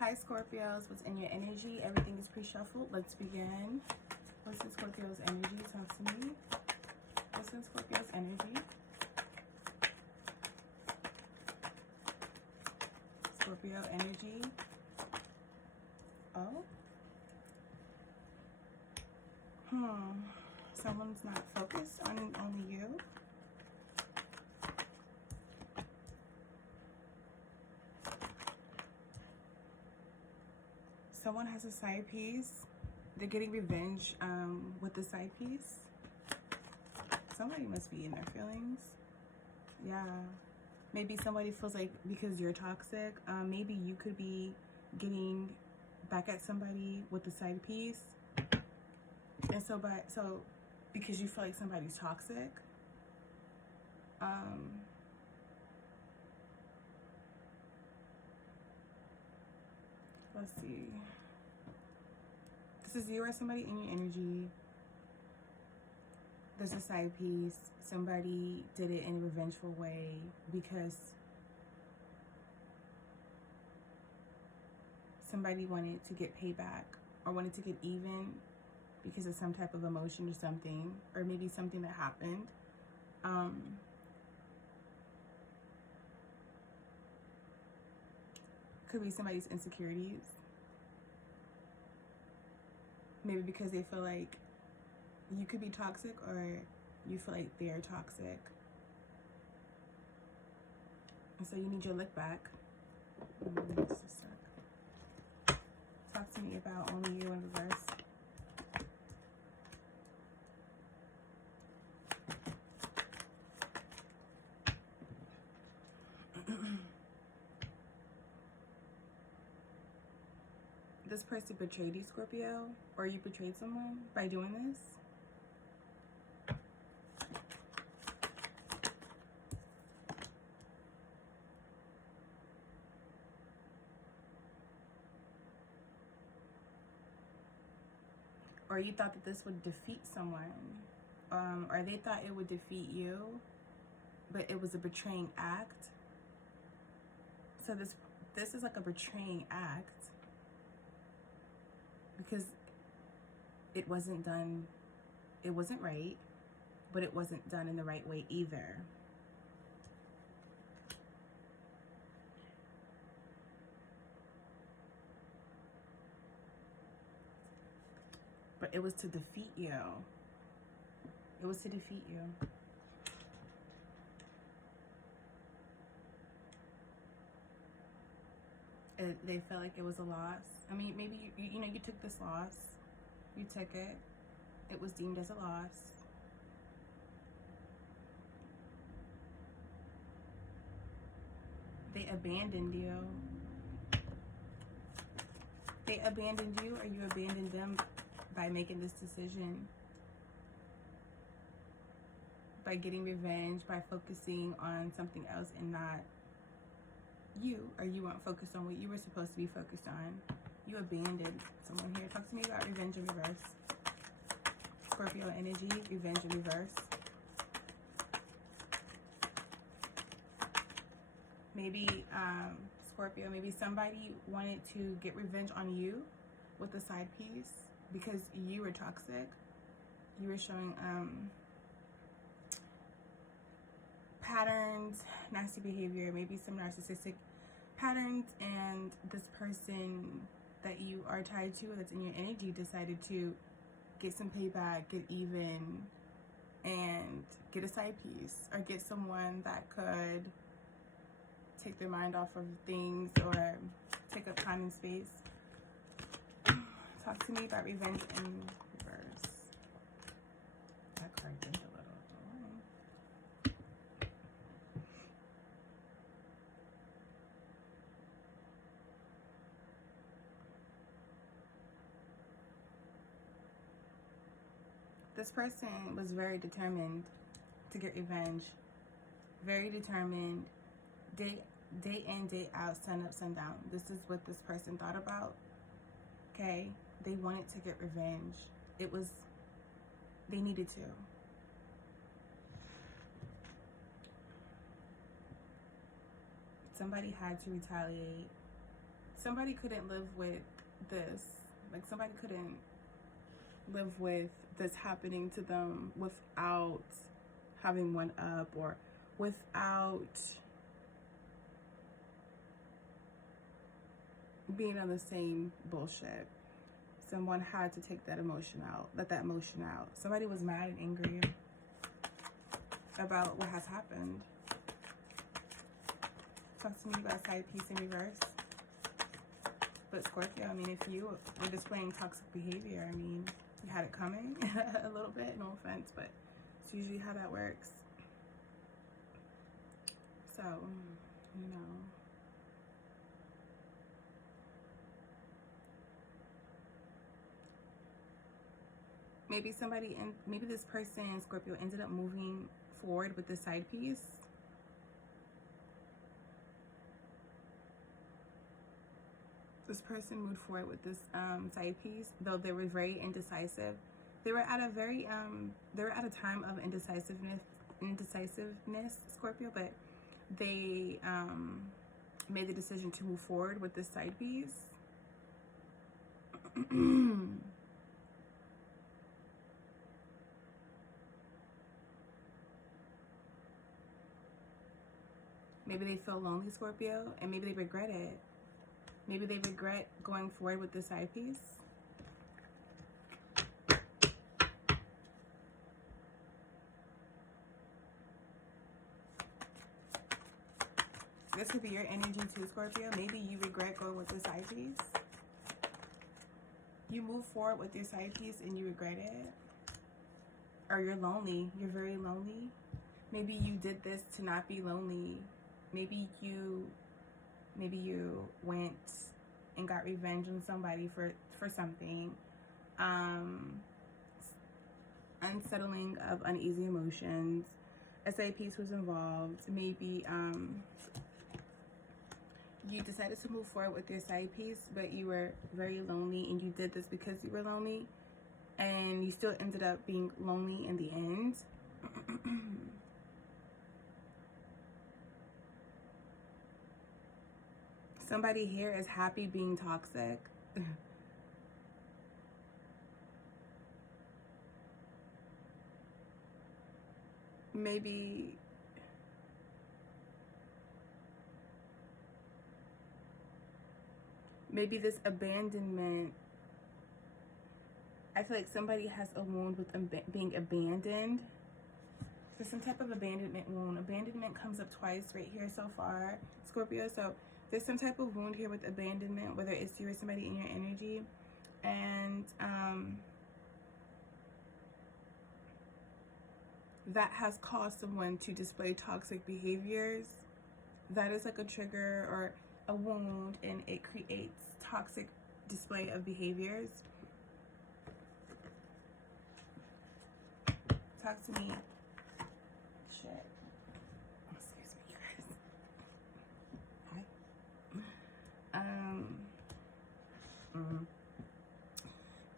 Hi Scorpios, what's in your energy? Everything is pre-shuffled. Let's begin. What's in Scorpio's energy? Talk to me. What's in Scorpio's energy? Scorpio energy. Oh. Someone's not focused on only you. Someone has a side piece. They're getting revenge with the side piece. Somebody must be in their feelings. Yeah. Maybe somebody feels like because you're toxic, maybe you could be getting back at somebody with the side piece. And so because you feel like somebody's toxic, let's see. This is you or somebody in your energy. There's a side piece. Somebody did it in a revengeful way because somebody wanted to get payback or wanted to get even because of some type of emotion or something, or maybe something that happened. Could be somebody's insecurities. Maybe because they feel like you could be toxic or you feel like they're toxic. And so you need your look back. Just a sec. Talk to me about only you in reverse. This person betrayed you, Scorpio, or you betrayed someone by doing this. Or you thought that this would defeat someone, or they thought it would defeat you, but it was a betraying act. So this is like a betraying act because it wasn't done, it wasn't right, but it wasn't done in the right way either. But it was to defeat you. It was to defeat you. They felt like it was a loss. I mean, maybe, you know, you took this loss. You took it. It was deemed as a loss. They abandoned you. They abandoned you, or you abandoned them by making this decision. By getting revenge, by focusing on something else and not you, or you weren't focused on what you were supposed to be focused on. You abandoned someone here. Talk to me about revenge in reverse. Scorpio energy, revenge in reverse. Maybe, Scorpio, maybe somebody wanted to get revenge on you with the side piece because you were toxic. You were showing patterns, nasty behavior, maybe some narcissistic patterns, and this person that you are tied to, that's in your energy, decided to get some payback, get even, and get a side piece, or get someone that could take their mind off of things or take up time and space. Talk to me about revenge in reverse. That card did a little. This person was very determined to get revenge. Very determined. Day in, day out, sun up, sun down. This is what this person thought about. Okay? They wanted to get revenge. It was, they needed to. Somebody had to retaliate. somebody couldn't live with this. Like, somebody couldn't live with this happening to them without having one up, or without being on the same bullshit. Someone had to take that emotion out, let that emotion out. Somebody was mad and angry about what has happened. Talk to me about side piece in reverse. But Scorpio, I mean, if you were displaying toxic behavior, I mean, you had it coming a little bit, no offense, but it's usually how that works. So, you know. Maybe maybe this person, Scorpio, ended up moving forward with the side piece. This person moved forward with this side piece, though they were very indecisive. They were at a time of indecisiveness, Scorpio, but they made the decision to move forward with this side piece. Maybe they feel lonely, Scorpio, and maybe they regret it. Maybe they regret going forward with the side piece. This could be your energy too, Scorpio. Maybe you regret going with the side piece. You move forward with your side piece and you regret it. Or you're lonely. You're very lonely. Maybe you did this to not be lonely. Maybe you went and got revenge on somebody for something. Unsettling of uneasy emotions. A side piece was involved. Maybe you decided to move forward with your side piece, but you were very lonely, and you did this because you were lonely, and you still ended up being lonely in the end. Somebody here is happy being toxic. Maybe this abandonment, I feel like somebody has a wound with being abandoned. There's some type of abandonment wound. Abandonment comes up twice right here so far, Scorpio. So there's some type of wound here with abandonment, whether it's you or somebody in your energy. And that has caused someone to display toxic behaviors. That is like a trigger or a wound, and it creates toxic display of behaviors. Talk to me. Shit. Excuse me, guys. Hi.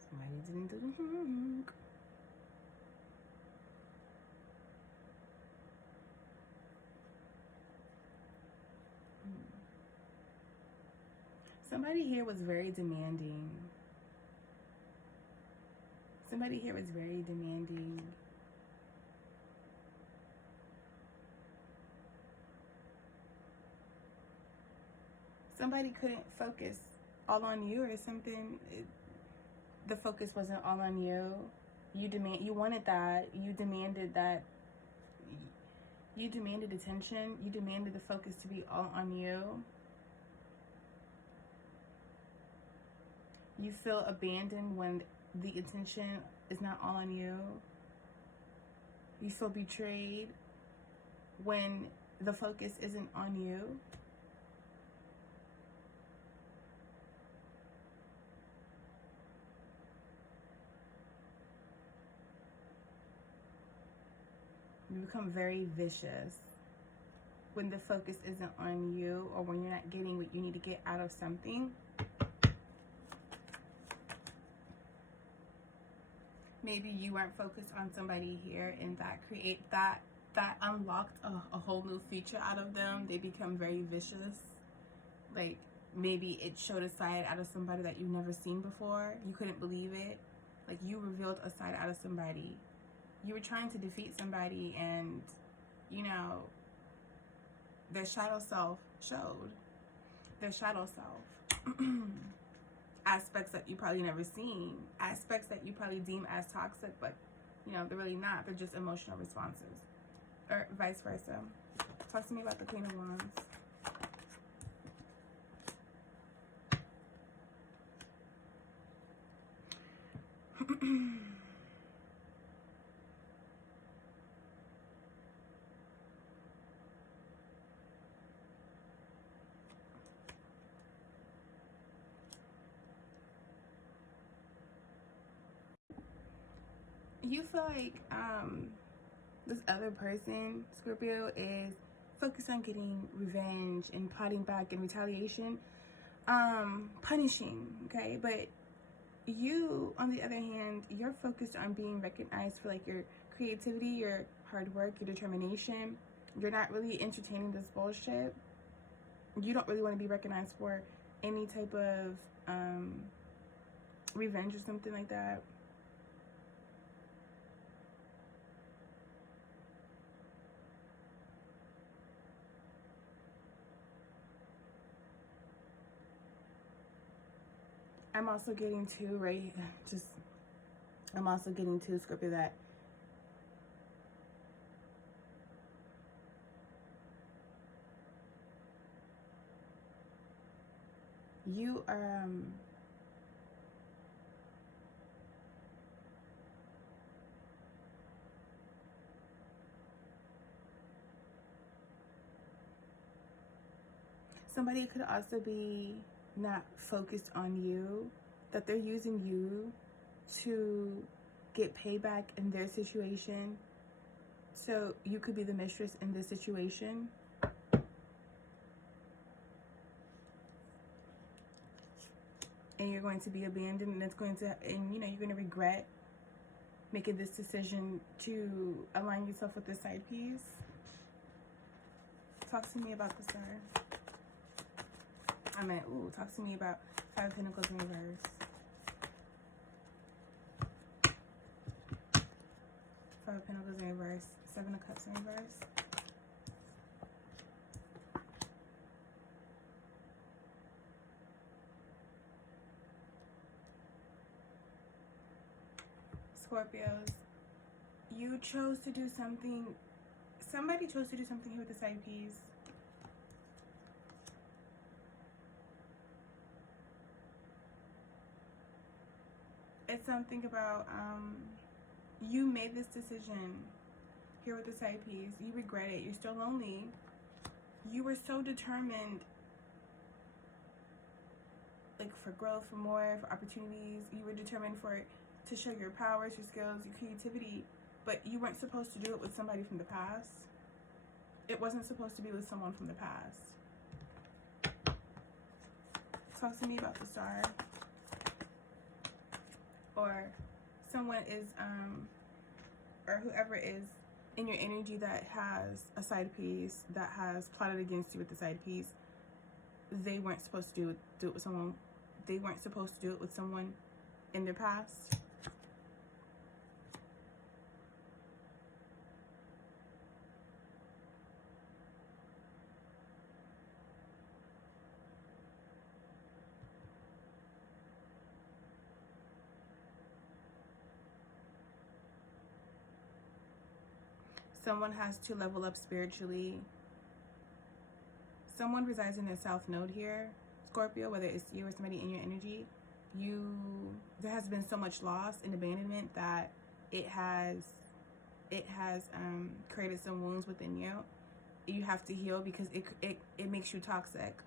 Somebody didn't do the homework. Somebody here was very demanding. Somebody here was very demanding. Somebody couldn't focus all on you or something. The focus wasn't all on you. You wanted that. You demanded that. You demanded attention. You demanded the focus to be all on you. You feel abandoned when the attention is not all on you. You feel betrayed when the focus isn't on you. You become very vicious when the focus isn't on you, or when you're not getting what you need to get out of something. Maybe you weren't focused on somebody here, and that unlocked a whole new feature out of them. They become very vicious. Like, maybe it showed a side out of somebody that you've never seen before. You couldn't believe it. Like, you revealed a side out of somebody. You were trying to defeat somebody, and, you know, their shadow self showed. Their shadow self. Aspects that you probably never seen. Aspects that you probably deem as toxic, but, you know, they're really not. They're just emotional responses. Or vice versa. Talk to me about the Queen of Wands. You feel like this other person, Scorpio, is focused on getting revenge and plotting back and retaliation, punishing, okay? But you, on the other hand, you're focused on being recognized for like your creativity, your hard work, your determination. You're not really entertaining this bullshit. You don't really want to be recognized for any type of revenge or something like that. I'm also getting to, right, I'm also getting to, Scorpio, that you are, somebody could also be not focused on you, that they're using you to get payback in their situation. So you could be the mistress in this situation. And you're going to be abandoned, and it's going to, and you know, you're going to regret making this decision to align yourself with this side piece. Talk to me about the star. Talk to me about Five of Pentacles in reverse. Five of Pentacles in reverse. Seven of Cups in reverse. Scorpios, you chose to do something. Somebody chose to do something here with the side piece. It's something about, you made this decision here with the side piece. You regret it. You're still lonely. You were so determined, like, for growth, for more, for opportunities. You were determined to show your powers, your skills, your creativity. But you weren't supposed to do it with somebody from the past. It wasn't supposed to be with someone from the past. Talk to me about the star. Or someone is, or whoever is in your energy that has a side piece, that has plotted against you with the side piece. They weren't supposed to do it with someone. They weren't supposed to do it with someone in their past. Someone has to level up spiritually. Someone resides in their south node here, Scorpio, whether it's you or somebody in your energy. There has been so much loss and abandonment that it has created some wounds within you. You have to heal because it makes you toxic.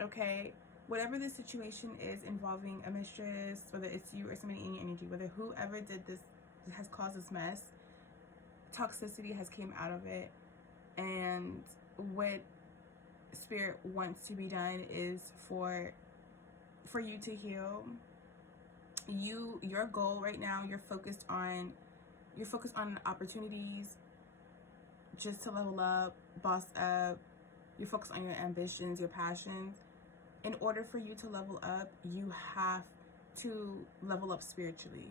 Okay? Whatever the situation is involving a mistress, whether it's you or somebody in your energy, whether whoever did this has caused this mess, toxicity has came out of it. And what Spirit wants to be done is for you to heal. Your goal right now, you're focused on opportunities just to level up, boss up. You're focused on your ambitions, your passions. in order for you to level up, you have to level up spiritually.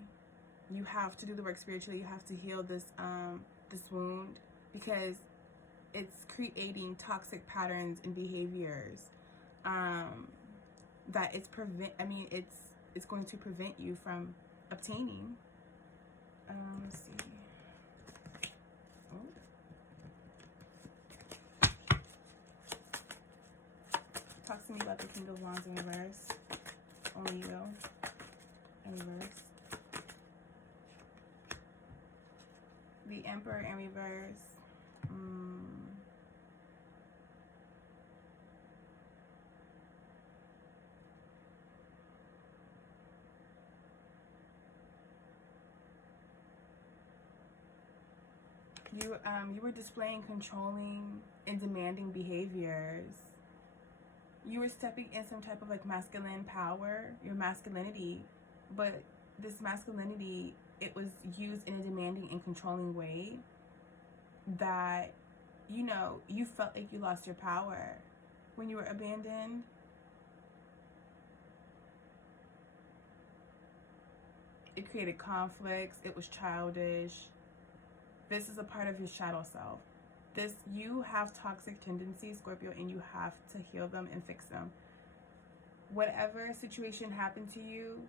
You have to do the work spiritually. You have to heal this this wound, because it's creating toxic patterns and behaviors that it's going to prevent you from obtaining. Let's see. Oh. Talk to me about the King of Wands in reverse. Only you in reverse. The Emperor in reverse. You were displaying controlling and demanding behaviors. You were stepping in some type of like masculine power, your masculinity, but this masculinity, it was used in a demanding and controlling way that, you know, you felt like you lost your power when you were abandoned. It created conflicts. It was childish. This is a part of your shadow self. You have toxic tendencies, Scorpio, and you have to heal them and fix them. Whatever situation happened to you,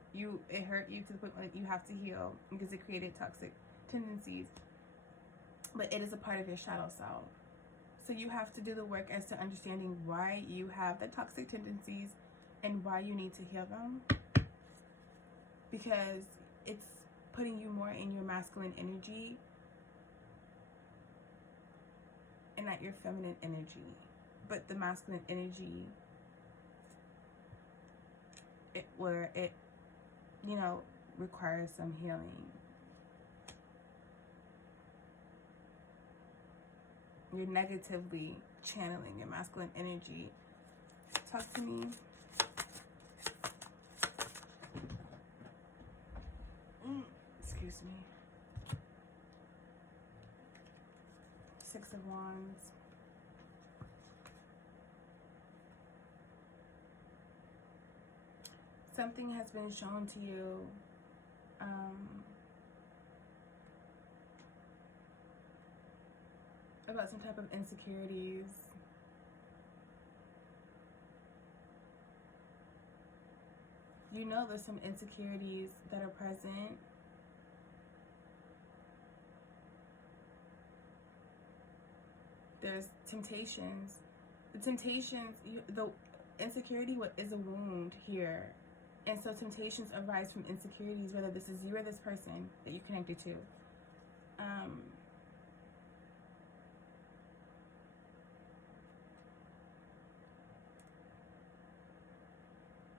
it hurt you to the point like you have to heal because it created toxic tendencies. But it is a part of your shadow self. So you have to do the work as to understanding why you have the toxic tendencies and why you need to heal them. Because it's putting you more in your masculine energy and not your feminine energy. But the masculine energy, it you know, requires some healing. You're negatively channeling your masculine energy. Talk to me. Excuse me. Six of Wands. Something has been shown to you. About some type of insecurities. You know there's some insecurities that are present. There's temptations. The temptations, the insecurity is a wound here. And so temptations arise from insecurities, whether this is you or this person that you're connected to.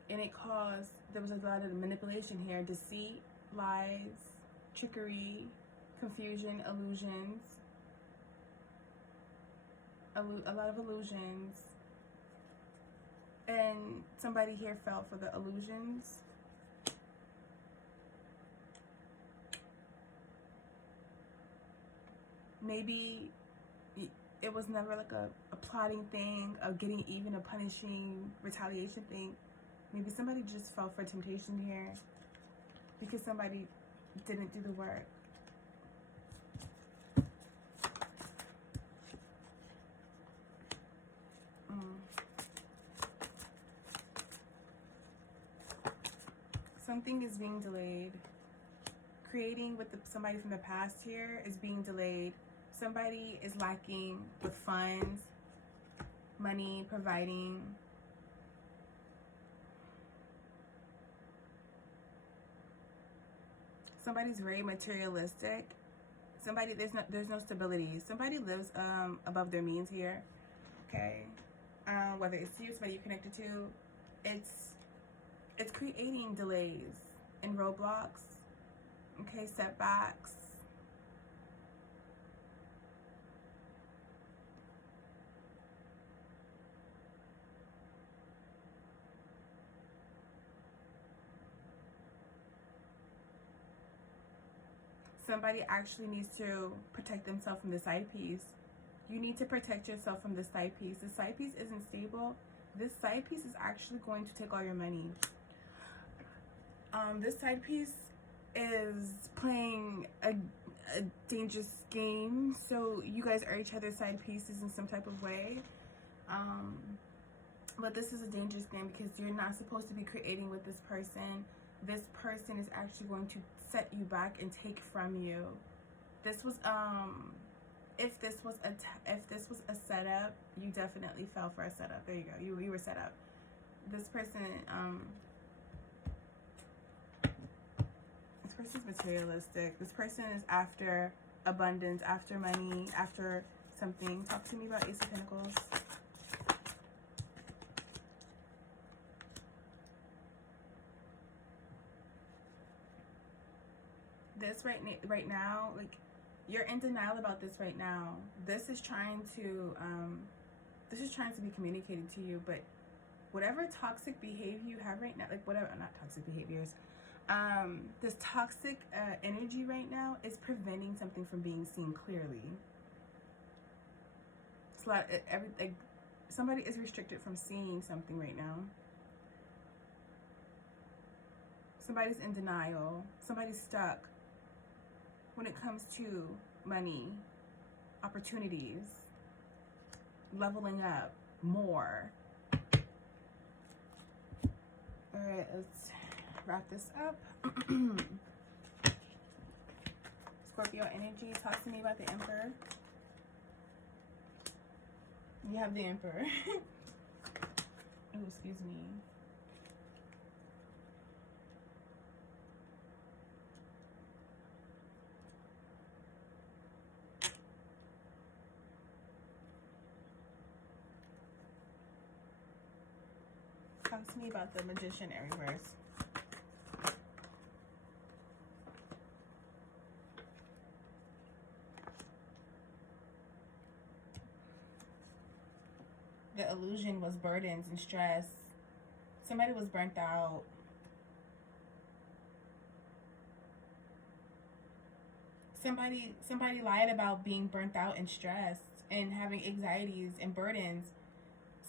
And there was a lot of manipulation here, deceit, lies, trickery, confusion, illusions, a lot of illusions. And somebody here fell for the illusions. Maybe it was never like a plotting thing, a getting even, a punishing, retaliation thing. Maybe somebody just fell for temptation here because somebody didn't do the work. Something is being delayed. Creating with somebody from the past here is being delayed. Somebody is lacking with funds, money, providing. Somebody's very materialistic. There's no stability. Somebody lives above their means here. Okay, whether it's you, somebody you're connected to, it's creating delays and roadblocks. Okay, setbacks. Somebody actually needs to protect themselves from the side piece. You need to protect yourself from the side piece. The side piece isn't stable. This side piece is actually going to take all your money. This side piece is playing a dangerous game, so you guys are each other's side pieces in some type of way. But this is a dangerous game because you're not supposed to be creating with this person. This person is actually going to set you back and take from you. This was if this was a setup, you definitely fell for a setup. There you go. You were set up. This person this person's materialistic. This person is after abundance, after money, after something. Talk to me about Ace of Pentacles. This right now, like, you're in denial about this right now. This is trying to be communicated to you, but whatever toxic behavior you have right now, like whatever, not toxic behaviors, this toxic energy right now is preventing something from being seen clearly. It's a lot. Somebody is restricted from seeing something right now. Somebody's in denial. Somebody's stuck when it comes to money, opportunities, leveling up, more. All right, let's wrap this up. Scorpio energy, talk to me about the Emperor. You have the Emperor. Oh, excuse me. Talk to me about the Magician in reverse. The illusion was burdens and stress. Somebody was burnt out. Somebody lied about being burnt out and stressed and having anxieties and burdens.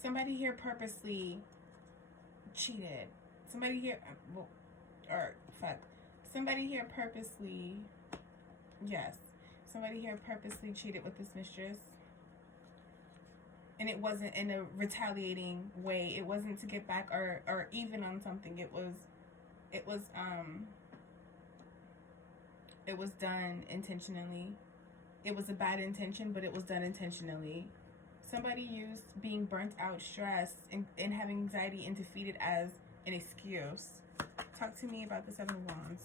Somebody here purposely cheated. Somebody here, somebody here purposely, yes. Somebody here purposely cheated with this mistress. And it wasn't in a retaliating way. It wasn't to get back or even on something. It was done intentionally. It was a bad intention, but it was done intentionally. Somebody used being burnt out, stressed, and having anxiety and defeated as an excuse. Talk to me about the Seven of Wands.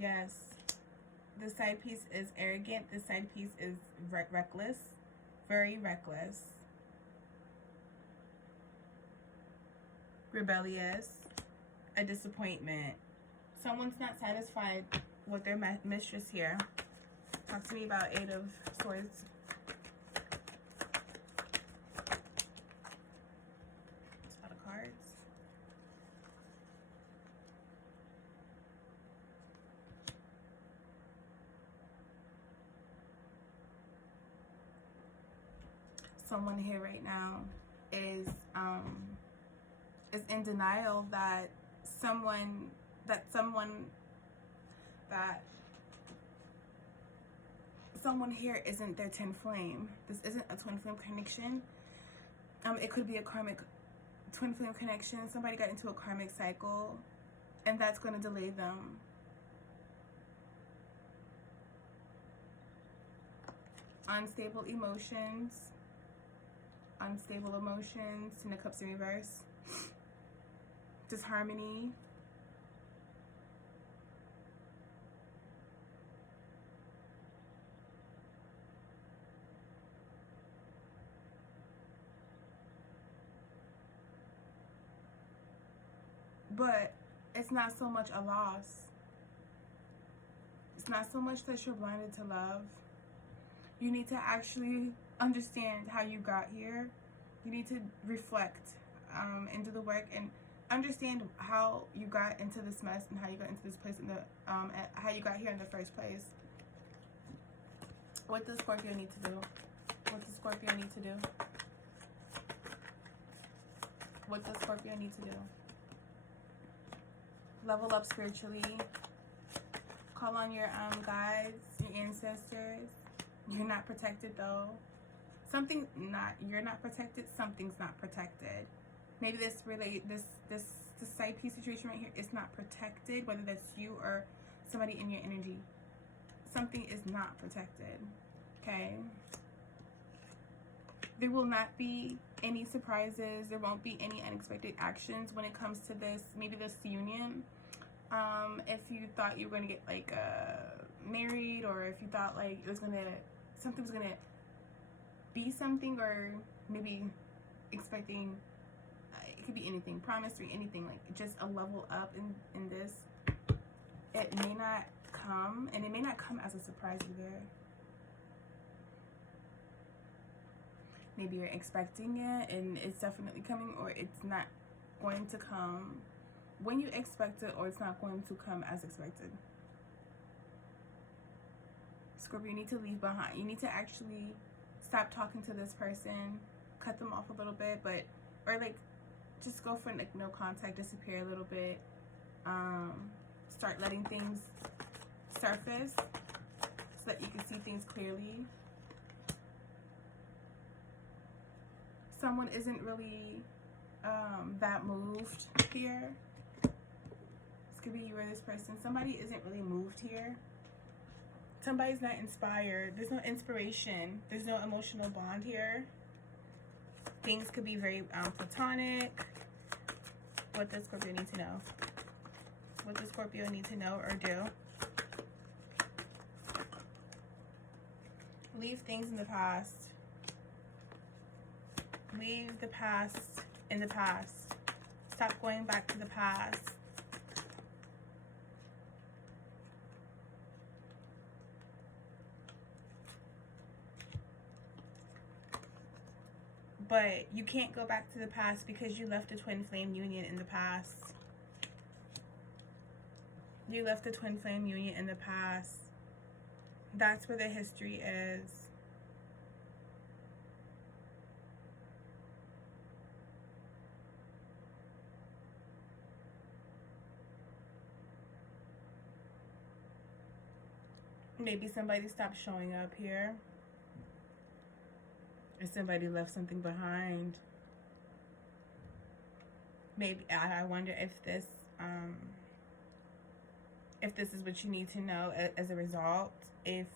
Yes. The side piece is arrogant. The side piece is reckless. Very reckless. Rebellious. A disappointment. Someone's not satisfied with their mistress here. Talk to me about Eight of Swords. A lot of cards. Someone here right now is in denial that someone here isn't their twin flame. This isn't a twin flame connection. It could be a karmic twin flame connection. Somebody got into a karmic cycle, and that's going to delay them. Unstable emotions. Unstable emotions. Ten of Cups in reverse. Disharmony. But it's not so much a loss. It's not so much that you're blinded to love. You need to actually understand how you got here. You need to reflect and do the work and understand how you got into this mess and how you got into this place in the how you got here in the first place. What does Scorpio need to do? What does Scorpio need to do? What does Scorpio need to do? Level up spiritually. Call on your guides, your ancestors. You're not protected though. You're not protected, something's not protected. Maybe this side piece situation right here is not protected, whether that's you or somebody in your energy. Something is not protected. Okay? There will not be any surprises. There won't be any unexpected actions when it comes to this, maybe this union. If you thought you were going to get like married, or if you thought like something was going to be something, or maybe expecting, it could be anything, promise or anything, like just a level up in this, it may not come, and it may not come as a surprise either. Maybe you're expecting it and it's definitely coming, or it's not going to come when you expect it, or it's not going to come as expected. Scorpio, you need to leave behind. You need to actually stop talking to this person, cut them off a little bit, or like just go for like no contact, disappear a little bit. Start letting things surface so that you can see things clearly. Someone isn't really that moved here. This could be you or this person. Somebody isn't really moved here. Somebody's not inspired. There's no inspiration. There's no emotional bond here. Things could be very platonic. What does Scorpio need to know? What does Scorpio need to know or do? Leave things in the past. Leave the past in the past. Stop going back to the past. But you can't go back to the past because you left a twin flame union in the past. You left a twin flame union in the past. That's where the history is. Maybe somebody stopped showing up here. Or somebody left something behind. Maybe I wonder if this is what you need to know as a result. If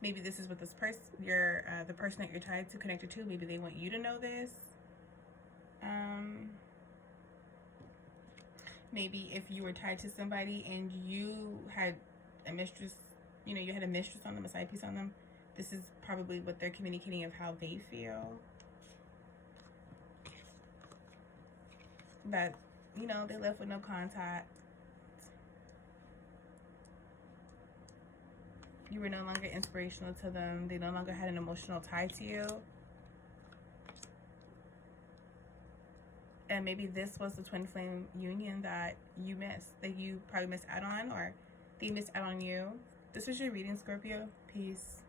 maybe this is what this person, the person that you're tied to, connected to, maybe they want you to know this. Maybe if you were tied to somebody and you had a mistress, you had a mistress on them, a side piece on them, this is probably what they're communicating of how they feel. That, they left with no contact. You were no longer inspirational to them. They no longer had an emotional tie to you. And maybe this was the twin flame union that you missed, that you probably missed out on, or they missed out on you. This was your reading, Scorpio. Peace.